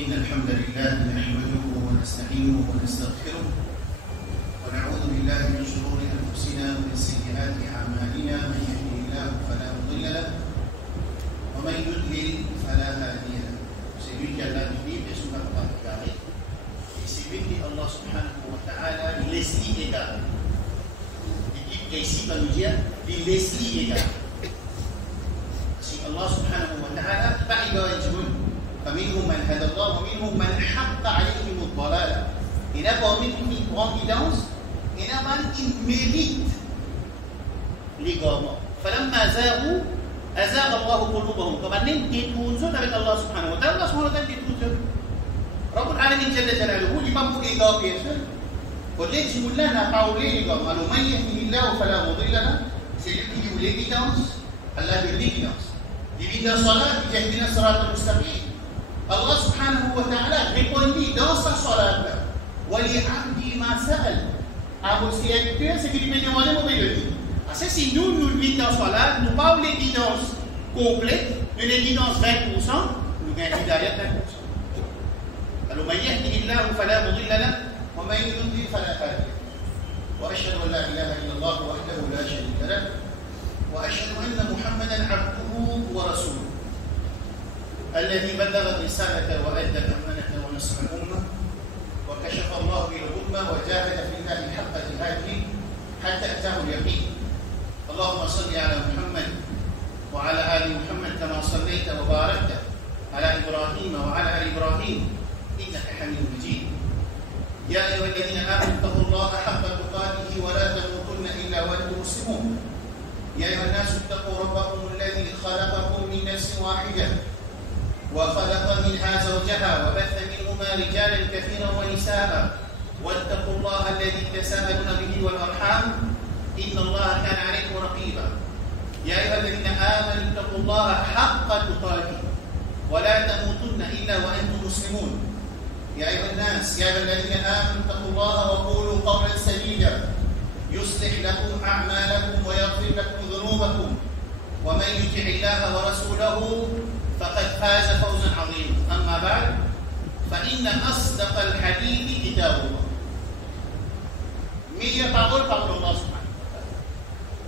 إن الحمد لله نحمده ونستعينه ونستغفره ونعوذ بالله من شرور أنفسنا ومن سيئات أعمالنا من يهده الله فلا مضل له ومن يضلل فلا هادي له. C'est lui qui a l'habitude et son appart carré. Et c'est lui qui, Allah subhanahu wa ta'ala, laisse-lui égal. L'équipe ici va nous dire, il laisse-lui égal. Si Allah subhanahu wa ta'ala, فَإِذَا يَجْمُونَ فَمِنْهُمْ مَنْ هَدَى اللَّهُ وَمِنْهُمْ مَنْ حَقَّ عَلَيْهِمُ الضَّلَالَةُ. Il y en a parmi qui prend guidance, il y en a qui méritent l'égarement. فَلَمَّا زَاغُوا أَزَاغَ اللَّهُ قُلُوبَهُم. Comme on détourne avec Allah subhanahu wa ta'ala, Allah subhanahu wa ta'ala détourne. Rabbul Alamin Jalla Jalaluhu, il n'est pas pour égarer seul. Peut-être si Allah n'a pas oublié l'égarement. Alors, man yahdihillahu fala mudilla lahu, c'est lui qui dit l'évidence, Allah de l'évidence. L'évidence salat, il yahdina sirat al-mustaqim. Allah subhanahu wa ta'ala répondit dans sa salat, Wali abdi ma sa'al. À vos serviteurs, ce qu'il peut demander, vous pouvez le dire. Parce que si nous vivons dans salat, nous pas l'évidence complète, de l'évidence 20%, nous gagnons l'hidayat 20%. Alors, man yahdihillahu fala mudilla lahu, wa man yudlil fala hadiya lahu. Wa ashhadu an la ilaha illallah wahdahu la sharika lahu, wa ashhadu anna Muhammadan abduhu wa rasuluhu. الذي بلغ الرسالة وأدى الأمانة ونصح الأمة وكشف الله به الغمة وجاهد في الله حق جهاده حتى أتاه اليقين. اللهم صل على محمد وعلى آل محمد كما صليت وباركت على إبراهيم وعلى آل إبراهيم إنك حميد مجيد. يا أيها الذين آمنوا اتقوا الله حق تقاته ولا تموتن إلا وأنتم مسلمون. يا أيها الناس اتقوا ربكم الذي خلقكم من نفس واحدة وخلق منها زوجها وبث منهما رجالا كثيرا ونساء واتقوا الله الذي تساءلون به والأرحام إن الله كان عليكم رقيبا. يا أيها الذين آمنوا اتقوا الله حق تقاته ولا تموتن إلا وأنتم مسلمون. يا أيها الناس يا أيها الذين آمنوا اتقوا الله وقولوا قولا سديدا يصلح لكم أعمالكم ويغفر لكم ذنوبكم ومن يطع الله ورسوله فقد فاز فوزا عظيما. أما بعد فإن أصدق الحديث كتاب الله. Meilleure parole par Allah subhanahu wa ta'ala.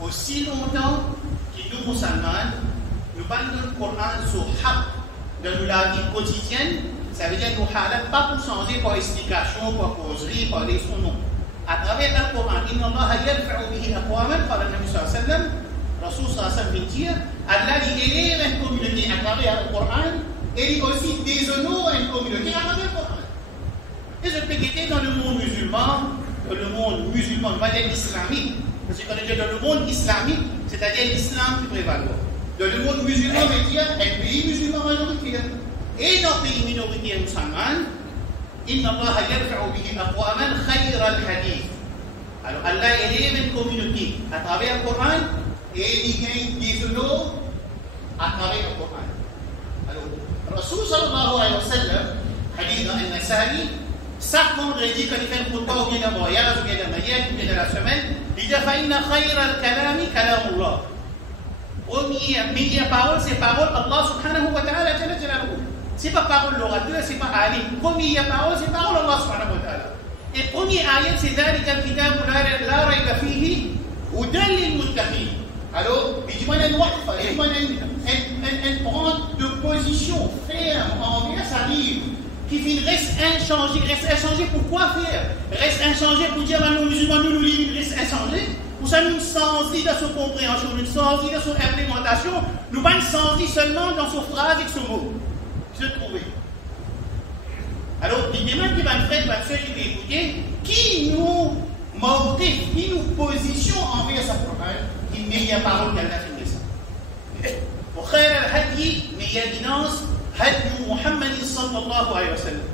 Aussi longtemps que nous musulmans, nous parlons du Coran sur haq dans la vie quotidienne, ça veut dire que nous n'allons pas pour changer par explication, par causerie, par leçon, non. À travers le Coran, Inna Allah yarfa'u bihi aqwaman, par le Nabi sallallahu alayhi wa sallam, Rasul sallallahu alayhi wa sallam dire, Allah élève une communauté à travers le Coran et il aussi déshonore une communauté à travers le Coran. Et je peux guetter dans le monde musulman, on va dire islamique, parce que quand on dit dans le monde islamique, c'est-à-dire l'islam qui prévaut. Dans le monde musulman, on veut dire un pays musulman majoritaire. Et dans le pays minoritaire musulman, Inna Allah yarfa'u bihi aqwaman khayra al-hadith. Alors Allah élève une communauté à travers le Coran et il gagne des honneurs à travers le Coran. Alors, Rasul sallallahu alayhi wa sallam, hadith dans Al-Nasa'i, chaque vendredi quand il fait un khutbah ou bien d'un voyage ou bien d'un mariage ou bien de la semaine, il dit فَإِنَّ خَيْرَ الْكَلَامِ كَلَامُ اللَّهِ. Première parole, c'est parole Allah subhanahu wa ta'ala jalla jalaluhu. C'est pas parole l'orateur, c'est pas Ali. Première parole, c'est parole Allah subhanahu wa ta'ala. Et premier ayat, c'est ذَلِكَ الْكِتَابُ لَا رَيْبَ فِيهِ هُدًى لِلْمُتَّقِينَ. Alors, il dit une prendre de position ferme envers sa livre, qui reste inchangé. Reste inchangé pour quoi faire? Reste inchangé pour dire à nos musulmans, nous livres reste inchangé. Pour ça, nous sommes dans son compréhension, nous sommes dans son implémentation, nous pas sentis seulement dans son phrase et son mot. Se trouver. Alors, il demande qui va le faire, va qui va écouter, qui nous motive, qui nous position envers sa parole. Il meilleure parole qu'elle a fait ça. وخير الهدي meilleure guidance هدي محمد صلى الله عليه وسلم.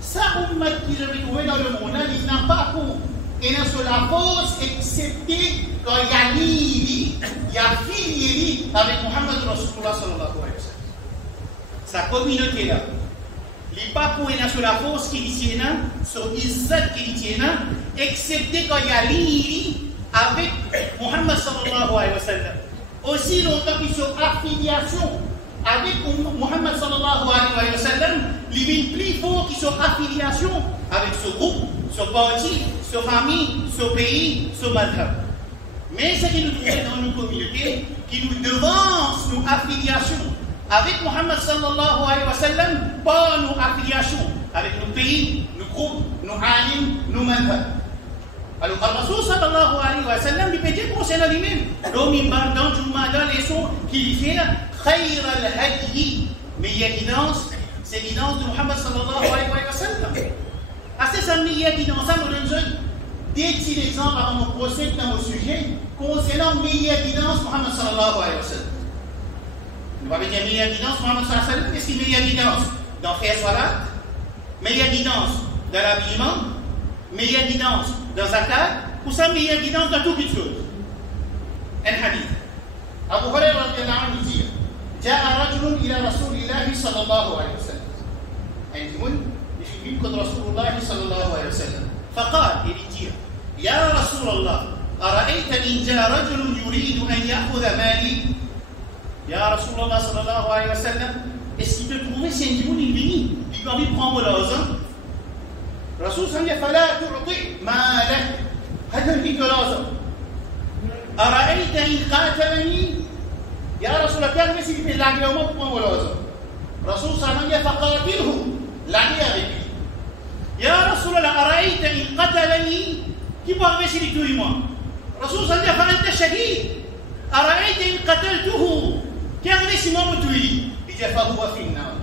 Sa ummat qui je vais trouver dans le monde, il n'a pas pour et dans sur la force excepté quand il y a lié, il y a filié avec Muhammad Rasulullah sallallahu alayhi wa sallam. Sa communauté là, il n'est pas pour et dans sur la force qui est là, sur l'izzat qui est là, excepté quand il y a lié avec Muhammad sallallahu alayhi wa sallam. Aussi longtemps qu'ils sont affiliation avec Muhammad sallallahu alayhi wa sallam, les plus forts qui sont affiliation avec ce groupe, ce parti, ce famille, ce pays, ce madhab. Mais ce qui nous trouve dans nos communautés, qui nous devance nos affiliations avec Muhammad sallallahu alayhi wa sallam, pas nos affiliations avec nos pays, nos groupes, nos alim, nos madhab. Alors, Al-Rasul sallallahu alayhi wa sallam, il peut dire concernant lui-même, l'homme dans Jumma, dans les sons qu'il fait, khayr al-hadi, meilleure guidance, c'est guidance de Muhammad sallallahu alayhi wa sallam. Assez ça, meilleure guidance, ça nous donne des petits exemples avant mon procès dans mon sujet concernant meilleure guidance Muhammad sallallahu alayhi wa sallam. Nous va dire meilleure guidance Muhammad sallallahu alayhi wa sallam. Qu'est-ce qui est meilleure guidance? Dans faire salat, meilleure guidance dans l'habillement, meilleure guidance dans zakat, ou ça meilleure guidance dans toutes les choses. Un hadith. Abu Hurairah radiyallahu anhu dit جاء رجل إلى رسول الله صلى الله عليه وسلم. عندهم يقول رسول الله صلى الله عليه وسلم فقال إلي يا رسول الله أرأيت إن جاء رجل يريد أن يأخذ مالي يا رسول الله صلى الله عليه وسلم est-ce qu'il te trouvait si un démon il vient il a envie de prendre l'argent Rasul sallallahu alayhi wa sallam فلا تعطي مالك هذا اللي l'argent أرأيت إن قاتلني يا رسول الله كان مسك في لاغي وما prendre l'argent Rasul sallallahu alayhi wa sallam فقاتله لاغي avec lui يا رسول الله أرأيت إن قتلني كيف أغشي لكي moi رسول صلى الله عليه وسلم فأنت شهيد أرأيت إن قتلته كيف أغشي moi متولي إذا فهو في النار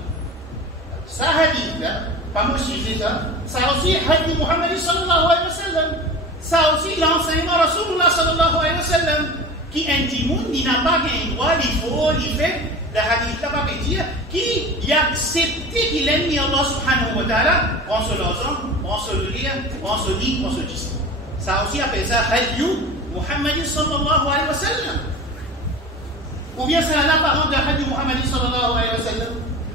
ça hadith là pas moi c'est ça aussi hadith Muhammad sallallahu alayhi wa sallam ça aussi l'enseignement Rasulullah sallallahu alayhi wa sallam qui intime il n'a pas qu'un droit il faut il fait le hadith là va dire qui accepte qu'il aime Allah subhanahu wa ta'ala on se l'entend, on se le lit, on se dit, on se dit. Ça aussi appelle ça hadith Muhammad sallallahu alayhi wa sallam. Ou bien c'est l'apparence de hadith Muhammad sallallahu alayhi wa sallam.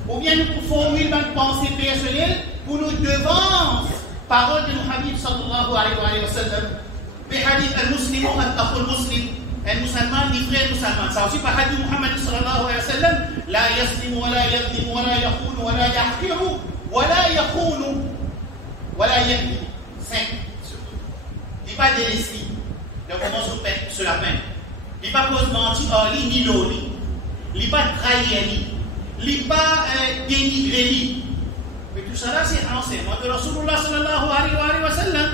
Ou bien nous formulons une pensée personnelle pour nous devancer parole de Muhammad sallallahu alayhi wa sallam. Mais hadith al-muslim ou al-akhul muslim. Un musulman, ni frère musulman. Ça aussi par hadith Muhammad sallallahu alayhi wa sallam. La yaslim wa la yadlim wa la yakhun wa la yahkiru wa la yakhunu wa la yadlim. 5. Il n'est pas délaissé. Donc comment se la peine. Il n'est pas cause mentir en lui ni l'oli. Il n'est pas trahir lui. Il n'est pas dénigrer lui. Mais tout ça là c'est l'enseignement de Rasulullah sallallahu alayhi wa sallam.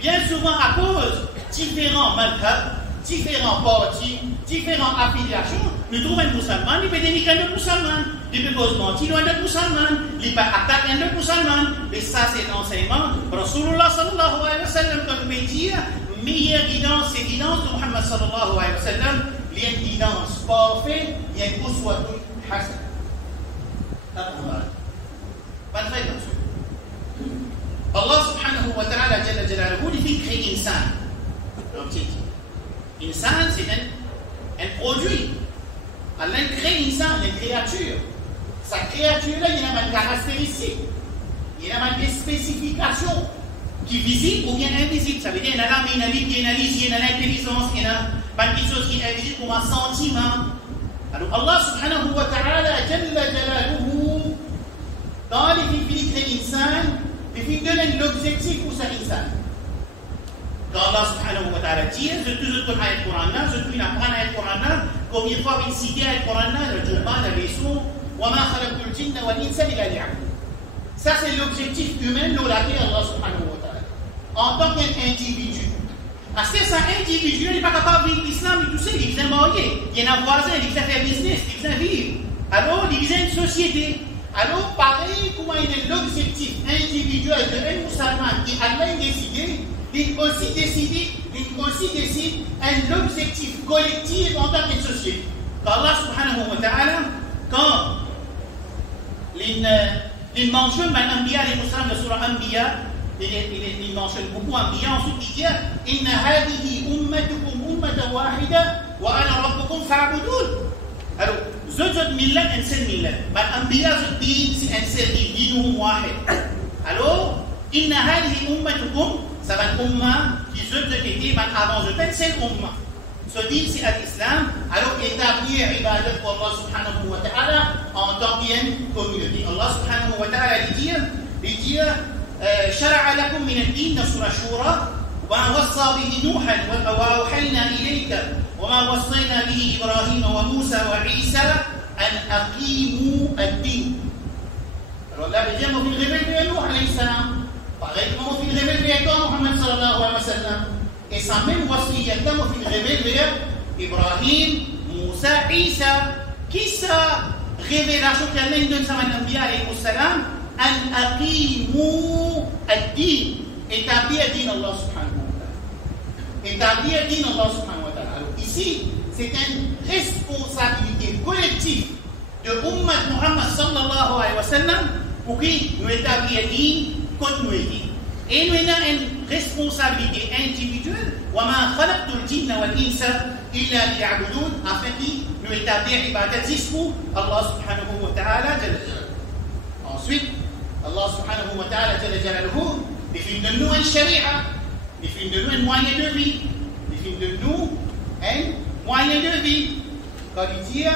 Bien souvent à cause différents madhab, différents partis, différentes affiliations, nous trouvons un musulman, il peut dénigrer un autre musulman, il peut cause mentir un autre musulman, il peut attaquer un autre musulman. Et ça c'est l'enseignement Rasulullah sallallahu alayhi wa sallam comme il dit. Meilleure guidance, c'est guidance de Muhammad sallallahu alayhi wa sallam. Il y a une guidance parfaite, il y a une uswatun hasana. Pas très comme ça. Allah subhanahu wa ta'ala jalla jalaluhu, il fait créer insan. Insan, c'est un produit. Allah crée insan, une créature. Sa créature-là, il y a une caractéristique. Il y a une spécification. Qui est visible ou bien invisible. Ça veut dire qu'il y a l'âme, il y a l'île, il y a l'intelligence, il y a quelque chose qui est invisible comme un sentiment. Alors Allah subhanahu wa ta'ala, jalla jalaluhu, dans les films de l'insan, il fait donner l'objectif pour cet insan. Quand Allah subhanahu wa ta'ala dit, je te dis que l'ayat Coran, je te dis l'ayat Coran, comme il faut une cité l'ayat Coran, le Jumma, la leçon, wa ma khalaqtul jinna wal insa illa liya'budun. Ça c'est l'objectif humain de laquelle Allah subhanahu wa ta'ala. En tant qu'individu. Parce que cet individu n'est pas capable de vivre l'islam, il tout seul, il vient marier, il y a un voisin, il vient faire business, il vient vivre. Alors, il vient une société. Alors, pareil, comment il est l'objectif individuel de un musulman qui a même décidé, il aussi décide un objectif collectif en tant qu'une société. Allah subhanahu wa ta'ala, quand il mentionne l'Anbiya, les musulmans de Surah Anbiya, il mentionne beaucoup Anbiya, ensuite il dit Inna hadihi ummatukum ummatan wahida wa ana rabbukum fa'budun. Alors, zot millat un seul millat. Mais Anbiya zot dit c'est un seul dinuhum wahid. Alors, Inna hadihi ummatukum, ça va être umma qui zot été avant zot un seul umma. Ce din, c'est l'islam, alors établir ibadat pour Allah subhanahu wa ta'ala en tant qu'une communauté. Allah subhanahu wa ta'ala dit شرع لكم من الدين سورة الشورى وما وصى به نوحا وأوحينا إليك وما وصينا به إبراهيم وموسى وعيسى أن أقيموا الدين. Alors là, il dit, on va révéler Nuh alayhi salam. Pareil, on va révéler Muhammad sallallahu alayhi wa sallam. Et sa même wasiya, on va révéler Ibrahim, Moussa, Isa. Qui sa révélation qu'Allah donne à Nabi alayhi salam? أن أقيموا الدين. Établir le din Allah subhanahu wa ta'ala. Établir le din Allah subhanahu wa ta'ala. Alors ici, c'est une responsabilité collective de Ummah Muhammad sallallahu alayhi wa sallam pour qu'il nous établit le din comme nous dit. Et nous avons une responsabilité individuelle. وَمَا خَلَقْتُ الْجِنَّ وَالْإِنسَ إِلَّا لِيَعْبُدُونَ afin qu'il nous établit ibadat pour Allah subhanahu wa ta'ala. Ensuite, Allah subhanahu wa ta'ala définit de nous une sharia, définit de nous un moyen de vie, définit de nous un moyen de vie. Quand il dit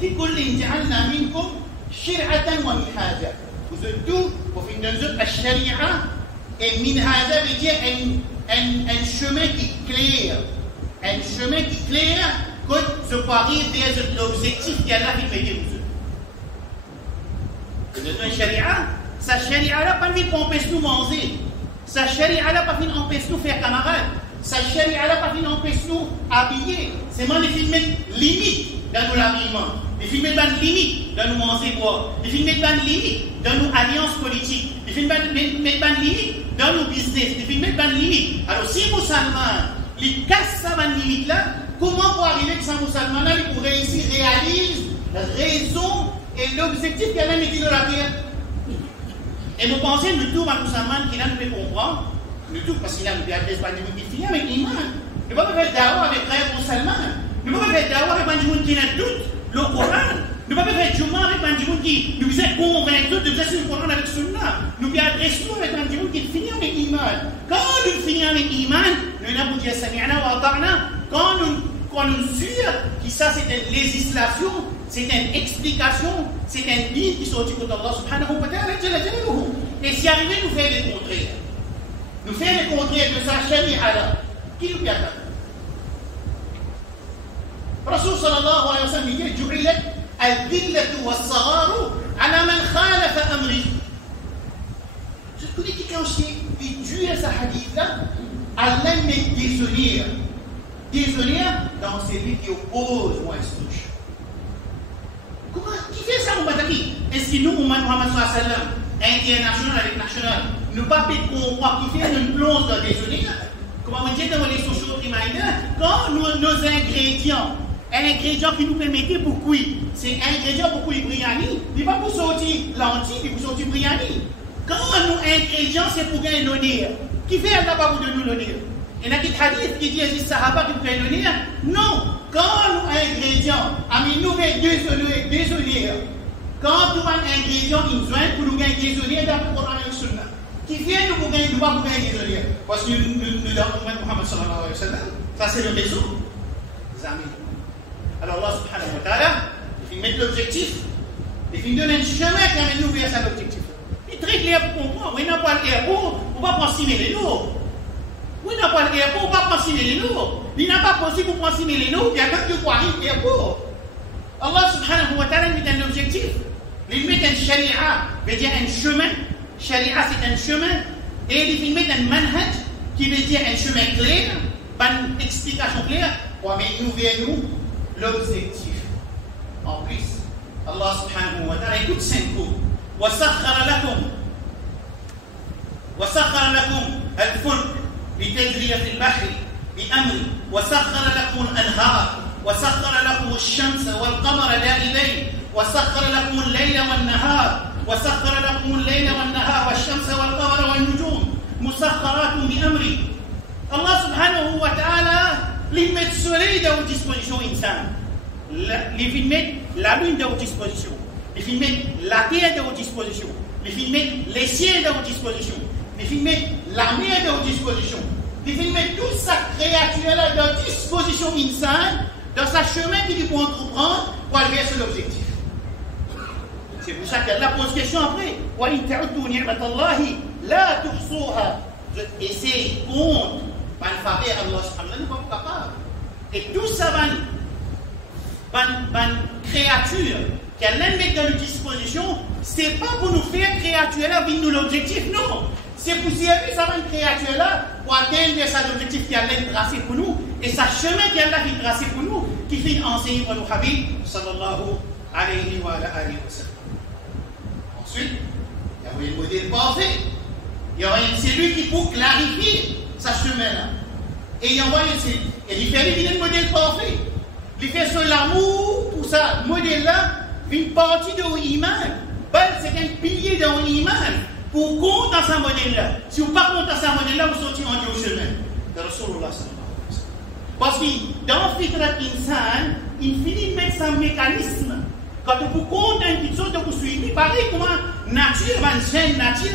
لِكُلٍّ جَعَلْنَا مِنْكُمْ شِرْعَةً وَمِنْهَاجًا. Vous êtes tous, pour finir de nous, la sharia et minhaja veut dire un chemin qui est clair. Un chemin qui est clair que je peux arriver vers l'objectif qu'Allah a fait de vous. Une sharia, sa sharia là pas vite empêche nous manger, sa sharia là pas vite empêche nous faire camarade, sa sharia là pas vite empêche nous habiller. C'est même les films limite dans nos habillements, les films mettent limite dans nous manger boire, les films mettent limite dans nos alliances politiques, les films mettent limite dans nos business, les films mettent limite. Alors si musulman les casse ça limite là, comment pour arriver que ça musulman là pour réussir réalise la raison et l'objectif qu'elle a mis dans la terre. Et nous pensons, nous tous, à musulmans qui là nous comprendre, nous tous, parce qu'il a nous adresse pas du monde qui finit avec l'iman. Nous ne pouvons pas faire dawa avec frère musulman. Nous ne pouvons pas faire dawa avec du monde qui n'a doute le Coran. Nous ne pouvons pas faire Juma avec du monde qui nous est convaincu de faire le Coran avec Sunna. Nous pouvons adresser avec du monde qui finit avec l'iman. Quand nous finissons avec l'iman, nous n'avons pas dit Sami'na wa ata'na. Quand nous suivons que ça c'est une législation, c'est une explication, c'est un guide qui sortit de Allah subhanahu wa ta'ala. Et si arrivé, nous faisons le contraire. Nous faisons le contraire de sa sharia là. Qui nous garde? Rasul sallallahu alayhi wa sallam dit Ju'ilat al-dhillatu was-sagharu ala man khalafa amri. Je te dis que quand j'ai étudié ce hadith là, Allah m'est désolé. Désolé dans celui qui oppose mon instruction. Comment qui fait ça, Moubataki? Est-ce que nous, Muhammad sallallahu alayhi wa sallam, international avec national, nous pas fait comprendre qui fait une plonge dans désolé? Comment on dit dans les social reminders, quand nos ingrédients, un ingrédient qui nous permettait pour cuire, c'est un ingrédient pour cuire biryani, il pas pour sortir lentilles, mais pour sortir biryani. Quand nos ingrédients, c'est pour gagner l'honneur, qui fait Allah pas pour donner l'honneur? Il y a des hadiths qui disent les Sahaba qui prennent l'honneur. Non, quand nous ingrédients, amis, nous faisons désolé. Quand nous avons un ingrédient, il nous pour nous gagner désolé dans le Coran et le Sunna. Qui vient nous pour gagner, nous pas pour gagner désolé. Parce que nous avons Muhammad sallallahu alayhi wa sallam. Ça c'est le réseau. Les amis. Alors Allah subhanahu wa ta'ala, il met l'objectif. Il donne un chemin qui amène nous vers cet objectif. Il est très clair pour comprendre. Oui, on n'a pas l'aéroport, on va pas signer les lots. Oui, on n'a pas l'aéroport, on va pas signer les lots. Il n'a pas possible pour signer les lots, il y a quand que quoi arrive l'aéroport. Allah subhanahu wa ta'ala met un objectif. Il met un sharia, veut dire un chemin. Sharia c'est un chemin. Et il met un manhaj qui veut dire un chemin clair, une explication claire. Pour amener vers nous l'objectif. En plus, Allah subhanahu wa ta'ala écoute 5 coups. وَسَخَّرَ لَكُمْ الْفُلْكَ لِتَجْرِيَ فِي الْبَحْرِ بِأَمْرِهِ وَسَخَّرَ لَكُمُ الْأَنْهَارَ وَسَخَّرَ لَكُمُ الشَّمْسَ وَالْقَمَرَ دَائِبَيْنِ وَسَخَّرَ لَكُمُ اللَّيْلَ وَالنَّهَارَ وَسَخَّرَ لَكُمُ اللَّيْلَ وَالنَّهَارَ وَالشَّمْسَ وَالْقَمَرَ وَالنُّجُومَ مسخرات بأمره. Allah subhanahu wa ta'ala les met le soleil à votre disposition, insan. Les mettre la lune à votre disposition. Les mettre la terre à votre disposition. Les mettre les ciels à votre disposition. Les mettre la mer à votre disposition. Il fait mettre toute sa créature-là dans disposition insane, dans sa chemin qu'il peut entreprendre pour aller vers son objectif. C'est pour ça qu'elle pose question après. Essaye, compte, par le faveur Allah subhanahu wa ta'ala, pas capable. Et tout ça, créature qu'elle aime mettre dans notre disposition, c'est pas pour nous faire créature-là vivre nous l'objectif, non. C'est pour servir sa créature-là pour atteindre cet objectif qu'elle a tracé pour nous et sa chemin qu'elle a tracé pour nous, qui fait enseigner par le Habib sallallahu alayhi wa sallam. Ensuite, il y a un modèle parfait. C'est lui qui peut clarifier sa chemin-là. Et il y a il fait un modèle parfait. Il fait sur l'amour pour ça, modèle-là, une partie de l'iman. C'est un pilier de l'iman. Pour compter dans ce modèle-là. Si vous ne parlez pas dans ce modèle-là, vous sortez en Dieu au chemin. De Rasulullah sallallahu alayhi wa sallam. Parce que dans Fitrat Insan, il finit de mettre un mécanisme. Quand vous comptez une petite chose de vous suivre, pareil comment nature, nature,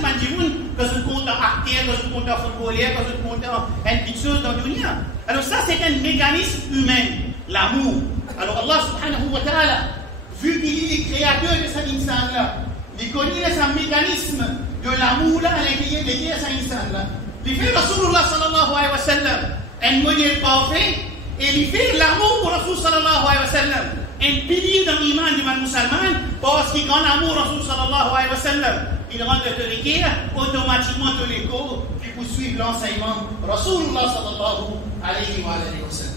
que vous comptez en acteur, que vous comptez en footballeur, que vous comptez en une petite chose dans le dunya. Alors ça, c'est un mécanisme humain, l'amour. Alors Allah subhanahu wa ta'ala, vu qu'il est le créateur de cet insan-là, il connaît ce mécanisme de l'amour-là à l'intérieur de cet insan-là. Il fait Rasulullah sallallahu alayhi wa sallam un modèle parfait et il fait l'amour pour Rasul sallallahu alayhi wa sallam un pilier dans l'iman du mal musulman parce qu'il quand l'amour Rasul sallallahu alayhi wa sallam il rend l'autorité automatiquement de l'écho qui poursuit l'enseignement Rasulullah sallallahu alayhi wa sallam.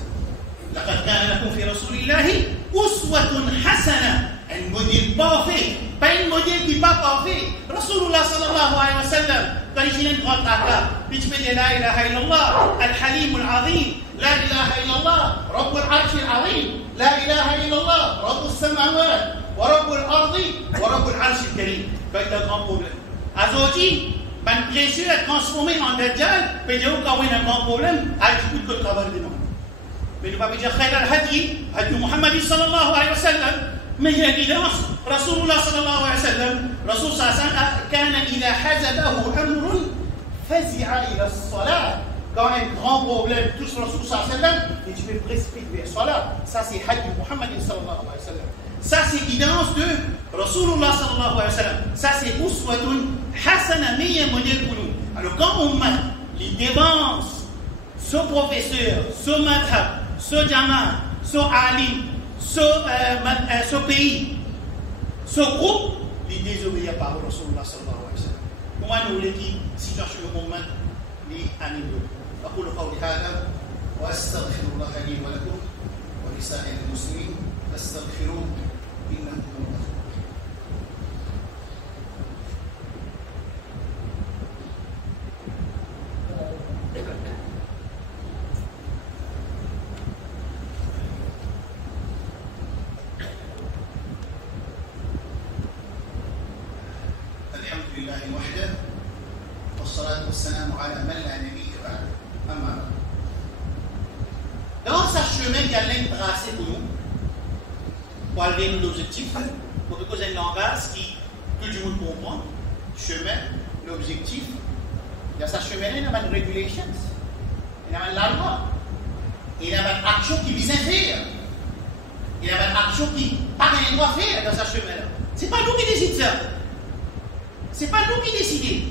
لقد كان لكم في رسول الله أسوة حسنة un modèle parfait, pas un modèle qui n'est pas parfait. Rasulullah sallallahu alayhi wa sallam, quand il dit une grande raka, il dit la ilaha illallah, al-halim al-azim, la ilaha illallah, rabb al-arsh al-azim, la ilaha illallah, rabb al-samawat, wa rabb al-ardi, wa rabb al-arsh al-karim. C'est un grand problème. Azoti, une blessure est transformée en dajjal, peut dire qu'on a un grand problème, avec tout le travail de nous. Mais nous ne pouvons pas dire khayr al-hadi, hadi Muhammad sallallahu alayhi wa sallam. Mais il y a évidence, Rasulullah sallallahu alayhi wa sallam, Rasul sallallahu alayhi wa sallam, kana ila hazabahu amrun fazi'a ila as-salat. Quand un grand problème touche Rasul sallallahu alayhi wa sallam, et tu peux précipiter vers salat. Ça c'est hadith Muhammad sallallahu alayhi wa sallam. Ça c'est évidence de Rasulullah sallallahu alayhi wa sallam. Ça c'est uswatun hasana, meilleur modèle pour nous. Alors quand on met les dévances, ce professeur, ce madhab, ce jama, ce alim, ce pays, ce groupe, il désobéit par Rasulullah sallallahu alayhi wa sallam. Comment nous voulons dire situation de moment, les animaux. أقول قولي هذا وأستغفر الله لي ولكم ولسائر المسلمين فاستغفروه إنه هو الغفور. Pour aller vers l'objectif, pour que un langage qui tout le monde comprend, chemin, l'objectif, il y a sa chemin, il y a une regulations, il y a la loi, il y a une action qui vise à faire, il y a une action qui pas rien doit faire dans sa chemin-là. Ce n'est pas nous qui décidons ça. Ce n'est pas nous qui décidons.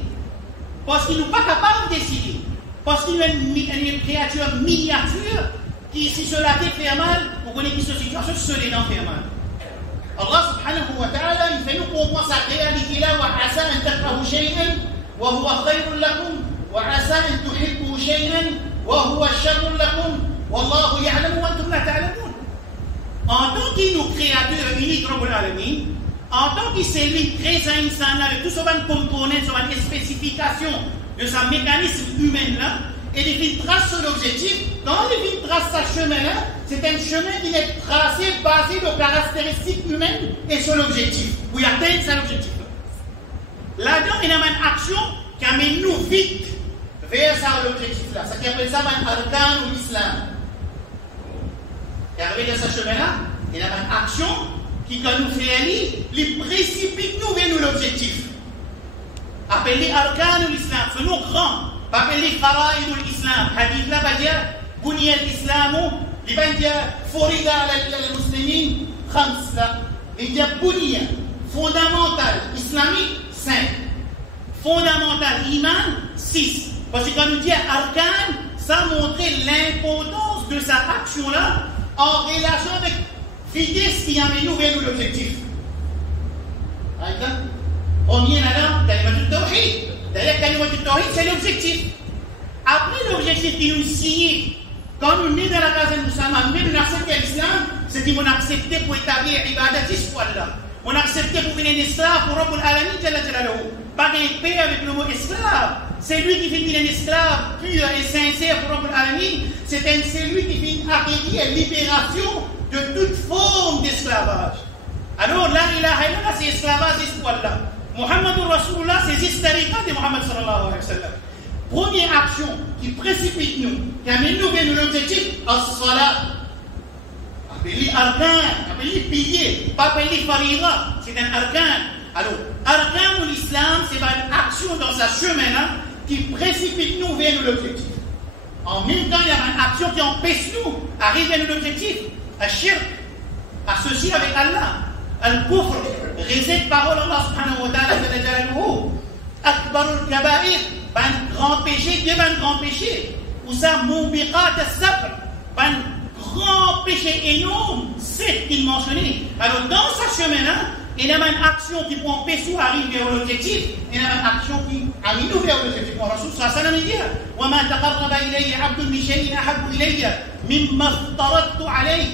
Parce qu'ils ne sont pas capables de décider. Parce qu'il y a une créature miniature qui, si cela te fait mal, vous connaissez qui se situation, se les dents fait mal. Allah subhanahu wa ta'ala, il fait nous comprendre sa réalité là, wa asa an takrahu shay'an, wa huwa khayrun lakum, wa asa an tuhibbu shay'an, wa huwa sharrun lakum, wallahu ya'lamu wa antum la ta'lamun. En tant qu'il nous créateur unique, Rabbul Alamin, en tant qu'il s'est lui créé sa insan avec tout ce component, ce spécification de sa mécanisme humain là, et il trace son objectif. Quand il trace sa chemin là, c'est un chemin qui est tracé basé sur caractéristiques humaines et sur l'objectif. Pour y atteindre cet objectif. Là-dedans, il y a une action qui amène nous vite vers l'objectif là. Ça qui appelle ça un arcan ou l'islam. Et arrivé dans ce chemin là, il y a une action qui, quand nous fait aller, les précipite nous vers l'objectif. Appelé arcan ou l'islam, c'est nos grands. pas les faraïd de l'islam. Hadith là, va dire, Bunya al-Islamu, il va dire, Foriga al-Muslimin, Khamsa. Il dit, Bunya, fondamental, islamique, 5. Fondamental, iman, 6. Parce que quand nous dit arkan, ça montrait l'importance de sa action-là en relation avec vitesse qui amène nous vers l'objectif. Premier là, Kalimat al-Tawhid. D'ailleurs, Kalimat al-Tawhid, c'est l'objectif. Après l'objectif qui nous signe, quand nous sommes dans la caserne musulmane, même nous acceptons l'islam, c'est qu'on a accepté pour établir l'ibadatis pour Allah. On a accepté pour venir esclave pour Rabbul Alamin, Jalla Jalaluhu. Pas de paix avec le mot esclave. C'est lui qui finit un esclave pur et sincère pour Rabbul Alamin. C'est lui qui finit acquérir la libération de toute forme d'esclavage. Alors, la ilaha illallah, c'est esclavage pour Allah. Muhammadur Rasulullah, c'est historiquement de Muhammad sallallahu alayhi wa sallam. Première action qui précipite nous, qui amène nous vers l'objectif, as-salat. Appelez arkan, appelez pilier, pas appelez farida, c'est un arkan. Alors, arkan de l'islam, c'est une action dans sa chemin qui précipite nous vers l'objectif. En même temps, il y a une action qui empêche nous d'arriver à l'objectif. Al-shirk, associé avec Allah. Al-kufr, récit de parole Allah subhanahu wa ta'ala, akbar al-kaba'ir, un grand péché, Dieu un grand péché. Ou ça, moubiqat al-sabr, un grand péché énorme, 7 qu'il mentionnait. Alors, dans ce chemin-là, il y a une action qui peut empêcher d'arriver vers l'objectif. Il y a une action qui arrive vers l'objectif. Le Rasul sallallahu alayhi wa sallam dit وَمَا تَقَرَّبَ إِلَيَّ عَبْدٌ بِشَيْءٍ أَحَبُّ إِلَيَّ مِمَّا افْتَرَضْتُ عَلَيْهِ.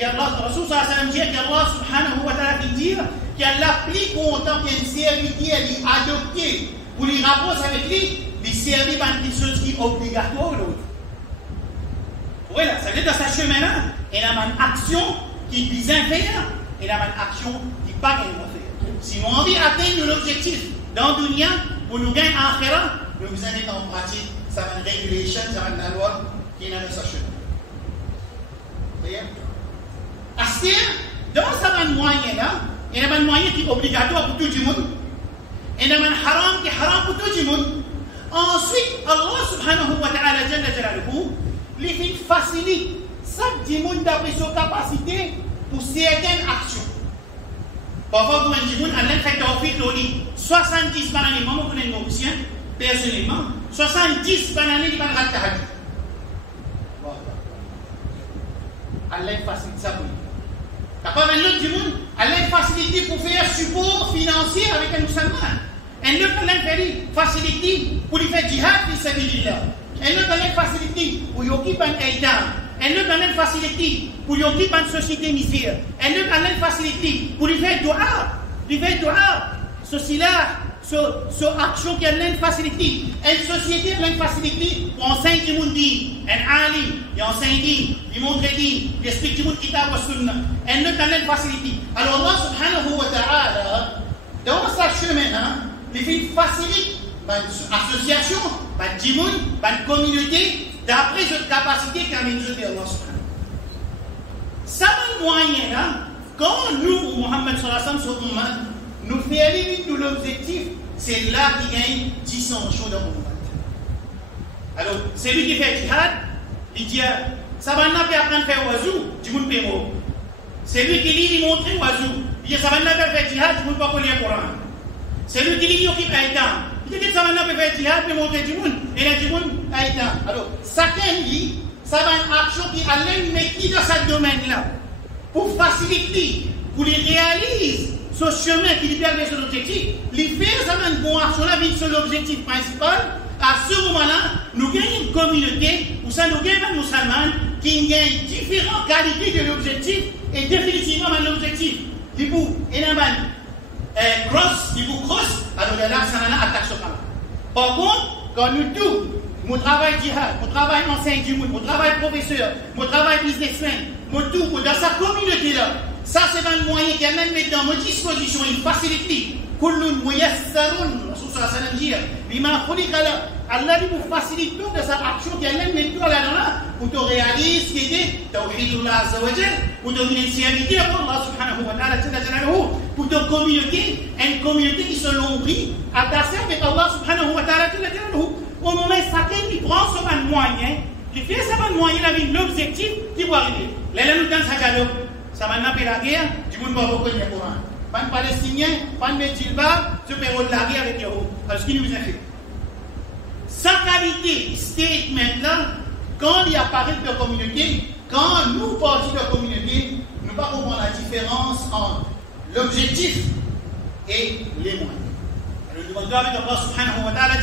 Le Rasul sallallahu alayhi wa sallam dit qu'Allah subhanahu wa ta'ala dit qu'Allah est plus content qu'un serviteur lui adopté pour lui rapprocher avec lui servir par une chose qui est obligatoire l'autre. Voilà, ça veut dire dans ce chemin-là, il y a une action qui est bien faire. Et la bonne action qui n'est pas gagnée à faire. Si nous avons envie d'atteindre l'objectif dans le dunya, pour nous gagner en akhira, nous vous en mettons en pratique, ça va une régulation, ça va une loi qui est dans ce chemin. Vous voyez? Dans ce moyen-là, il y a un moyen qui est obligatoire pour tout le monde. Il y a un haram qui est haram pour tout le monde. Ensuite, Allah subhanahu wa ta'ala, il facilite chaque monde d'après sa capacité pour certaines actions. Parfois, vous me dites, Allah fait offrir 70 bananes, moi, je connais le Mauricien, personnellement, 70 bananes, il va le rater. Allah facilite ça pour lui. Capable un autre du monde, Allah facilite pour faire support financier avec un musulman. Un autre Allah facilite pour lui faire jihad fi sabilillah. Un autre Allah facilite pour lui occuper un aitam. Un autre a une facilité pour lui occuper une société misère. Un autre a une facilité pour lui faire dua. Ceci là, cette action qui a une facilité. Une société a une facilité pour enseigner du monde dit. Un alim, il enseigne dit, il montre dit, il explique du monde kitab wa sunna. Un autre a une facilité. Alors Allah subhanahu wa ta'ala, dans ce chemin, il fait une facilité, une association, une monde, une communauté, d'après cette capacité qu'a mis Dieu Allah subhanahu. Ça va moyen là, quand nous, Muhammad sallallahu alayhi wa sallam, nous faisons l'objectif, c'est là qu'il gagne 10 chaud dans le monde. Alors, celui qui fait jihad, il dit, ça va n'a pas apprendre à faire oiseau, du monde péro. Celui qui lit, il montre oiseau. Il dit, ça va n'a pas faire jihad, du monde pas connaître le Coran. Celui qui lit, il occupe un temps. Il dit, ça va n'a pas faire jihad, il montre du monde. Et là, du monde, un temps. Alors, chacun dit, ça va une action qui a l'un dans ce domaine-là. Pour faciliter, pour les réaliser, ce chemin qui lui permet son objectif, lui faire ça une bonne action là, avec son objectif principal. À ce moment-là, nous gagnons une communauté où ça nous gagne un musulman qui gagne différentes qualités de l'objectif et définitivement l'objectif. Du coup, il y a un cross, du coup cross, alors là, ça n'a attaque sur la. Par contre, quand nous tous, mon travail jihad, mon travail enseigne du monde, mon travail professeur, mon travail businessman, mon tout, dans sa communauté-là, ça c'est un moyen qui a même mis dans notre disposition une facilité. Kullun muyassarun, Rasul sallallahu alayhi wa sallam dit, bima khuliqa la. Allah lui vous facilite tout de sa action qui a même mis tout là-dedans pour te réaliser ce qui est Tawhidullah azza wa jalla, pour te donner une servité à Allah subhanahu wa ta'ala, pour te communauté, une communauté qui se nourrit, attachée avec Allah subhanahu wa ta'ala. Au moment moyen, il fait ça va moyen avec l'objectif qui va arriver. Les nous dans sa galop, ça va n'appeler la guerre, du monde va reconnaître le Coran. Pas de Palestiniens, pas de Medjilba, je peux la guerre avec l'Europe. Parce qu'il nous a fait. Sa qualité, statement là, quand il apparaît de la communauté, quand nous partis de la communauté, nous ne pas comprendre la différence entre l'objectif et les moyens. Alors nous demandons avec Allah subhanahu wa ta'ala,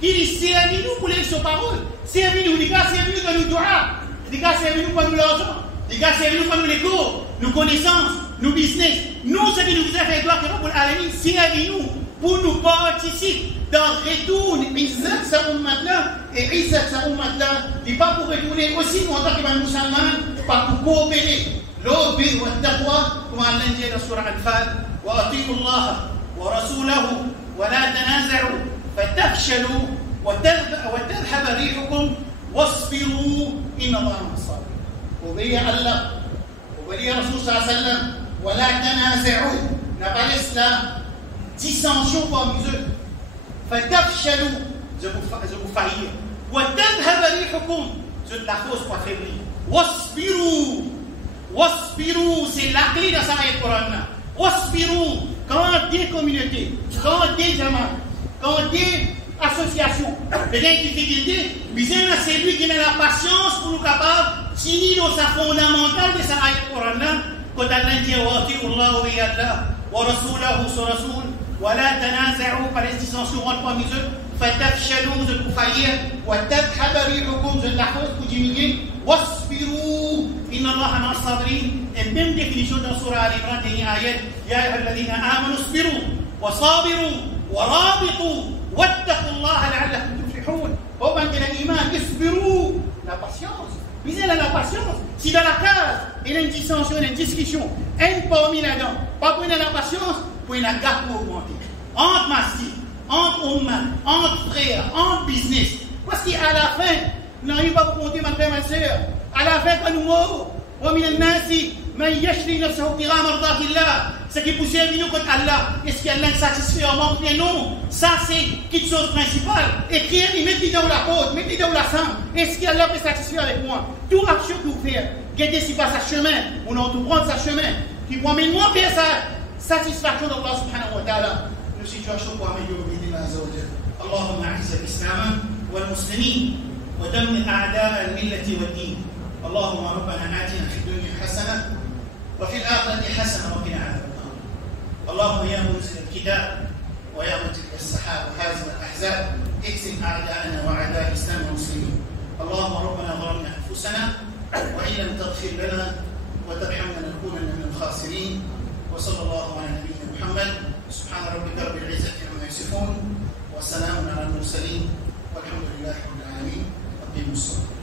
qui dit servez-nous pour l'élection parole, servez-nous, les gars, servez-nous pour nous doigts, les gars, servez-nous pour nous l'argent, les gars, servez-nous pour nous les cours, nos connaissances, nos business, nous, ce qui nous a fait gloire, servez-nous pour nous participer dans retour Izzat sa ummat-là, et Izzat sa ummat-là, il n'est pas pour retourner aussi en tant que musulman, pas pour coopérer. L'obéir wa taqwa, comme Allah dit dans la surah Al-Fal, wa ati'u Allah wa rasulahu wa la tanaza'u fatafshalu wa tadhhab rihukum wasbiru inna Allah ma'as-sabirin. Obéir à Allah, obéir à Rasul sallallahu alayhi wa sallam, wa la tanaza'u, n'a pas laissé la dissension parmi eux. Fatafshalu, je vous faillir. Wa tadhhab rihukum, je de la force pour affaiblir. Wasbiru. Wasbiru, c'est la clé dans sa Coran. Wasbiru, quand des communautés, quand des jamans, quand des associations, des difficultés, c'est lui qui a la patience pour nous capables, s'il dans sa fondamentale de sa Coran, quand Allah dit wa ati'u Allah wa Allah, wa rasulahu sa rasul, wa la tanaza'u, par les dissensions entre parmi eux, fatafshalu, de vous faillir, wa tadhhab rihukum, de la force pour diminuer, wasbiru. Inna Allah ma'as sabirin. Et même définition dans Surah Al-Imran, dernière ayat, Ya ayyuhalladhina amanu isbiru, wa sabiru, wa rabitu, wattaqullaha la'allakum tuflihun. Oh, ben, de l'iman, isbiru, la patience. Visez la patience. Si dans la case, il y a une dissension, il y a une discussion, un parmi là-dedans, pas pour la patience, pour une gap pour augmenter. Entre massis, entre hommes, entre frères, entre business. Parce qu'à la fin, nous n'arrivons pas à compter, ma frère, ma soeur. À la fin, quand nous mourons, ce qui pousse à nous contre Allah, est-ce qu'Allah est satisfait en manque? Mais non, ça c'est quelque chose principal. Écrivez, mettez dans la côte, mettez dans la sang. Est-ce qu'Allah est satisfait avec moi? Toute action que vous faites, guettez si pas sa chemin, ou non, tout prendre sa chemin, qui promène moi vers sa satisfaction d'Allah subhanahu wa ta'ala. Nous situations pour améliorer l'Illah Azzawajal. Allahumma a'izz al-Islam wal muslimin, wa dammir a'da' al-millati wa din. اللهم ربنا آتنا في الدنيا حسنة وفي الآخرة حسنة وقنا عذاب النار. اللهم يا منزل الكتاب ويا مجري السحاب وحازم الأحزاب اكسب أعداءنا وأعداء الإسلام والمسلمين. اللهم ربنا ظلمنا أنفسنا وإن لم تغفر لنا وترحمنا لنكونن من الخاسرين. وصلى الله على نبينا محمد. سبحان ربك رب العزة عما يصفون وسلام على المرسلين والحمد لله رب العالمين. أقيموا الصلاة.